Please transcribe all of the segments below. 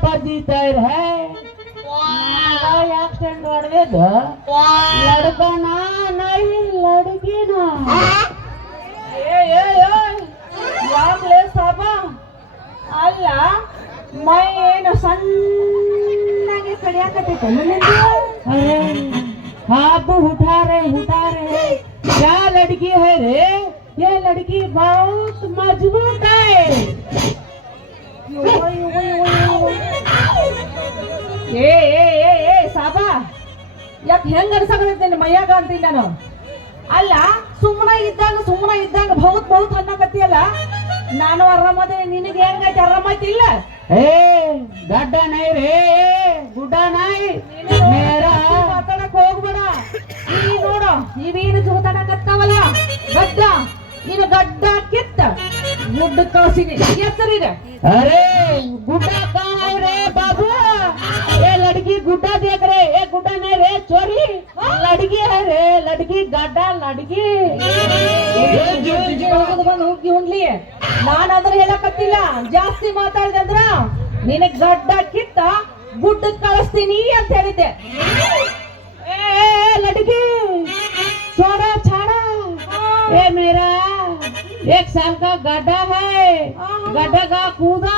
पापाजी तैर है एक्सीडेंट ಹೊಡೆದಿದ್ದು ಲಡ್ಕನ नहीं लड़की ना ಯಾಕ್ಲೆ ಸಾಬ ಅಲ್ಲ ಮೈ ಏನು ಸಣ್ಣಗೆ ಕಡಿಯಾಕತ್ತೈತೆ अरे हाथ उठा रहे क्या लड़की है रे ये लड़की बहुत मजबूत है ಏ ಸಾಬ ಯಾಕೆ ಹೆಂಗ ಅನ್ಸಕತ್ತೈತೆ ಮೈಯಾಗ ಅಂತೀನಿ ನಾನು ಅಲ್ಲ ಸುಮ್ಮನೆ ಇದ್ದಂಗ ಬಹುತ್ ಅನ್ನಕತ್ತಿಯಲ್ಲ ನಾನು ಆರಾಮದೆ ನಿನಗೆ ಹೆಂಗೈತಿ ಆರಾಮೈತಿ ಇಲ್ಲ ए गड्ढा नहीं रे गुड्डा नहीं मेरा ಮಾತಾಡಕ್ ಹೋಗ್ಬೇಡ ಈ ನೋಡು ಇವೇನು ಜೋತಾಡಕತ್ತಾವಲ್ಲ ಗಡ್ಡ ನೀನು ಗಡ್ಡ ಕಿತ್ತ ಗುಡ್ಡ ಕಳಿಸಿನಿ ಹೆಸರಿದೆ अरे गुड्डा कहाँ है रे बाबू ये लड़की गुड्डा देख रहे ये गुड्डा नहीं रे चोरी लड़की है रे लड़की गड्ढा लड़की ಬಂದು ಹೋಗಿ ಹುಣ್ಲಿ ನಾನು ಅದನ್ನ ಹೇಳಕತ್ತಿಲ್ಲ ಜಾಸ್ತಿ ಮಾತಾಡಿದೆ ಅಂದ್ರ ನಿನಗ್ ಗಡ್ಡ ಕಿತ್ತ ಗುಡ್ಡ ಕಳಿಸ್ತೀನಿ ಅಂತ ಹೇಳಿದ್ದೆ लड़की छोड़ा छाड़ा ये मेरा 1 साल का गड्ढा है गड्ढा का कूदा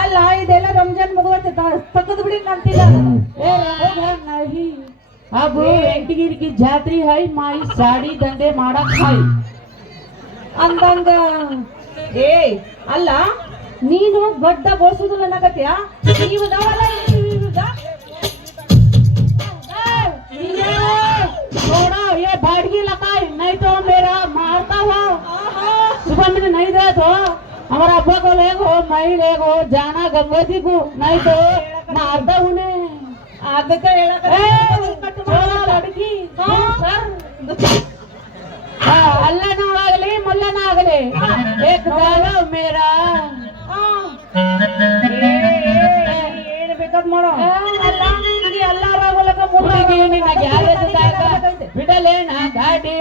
ಅಲ್ಲ ಇದೆಲ್ಲ ರಂಜಾನ್ ಮುಗಿದ ತಗದ್ ಬಿಡಿ ಅಂತಿಲ್ಲ नहीं अब वेंकटगिरी की जात्री है माई साड़ी ದಂಧೆ ಮಾಡಕ್ ಹಾಯ್ ಅಂದಂಗ ಏ ಅಲ್ಲ ನೀನು ಗಡ್ಡ ಬೋಳ್ಸುದಿಲ್ಲ ಅನ್ನಕತ್ತೀಯ ನೀವು छोड़ो ये बाड़गी लगाई नहीं तो मेरा मारता हुआ सुबह मैंने नहीं दे तो हमारा अब्बा को ले गो मैं ले गो जाना गंगा जी को नहीं तो मारता उन्हें ಅದಕ್ಕೆ लड़की अल्लाह ना आगले मुल्ला ना आगले एक डालो मेरा ಏನ್ ಬೇಕಾದ್ ಮಾಡೋ ಅಲ್ಲ ಎಲ್ಲಾರ बिडले ना गाड़ी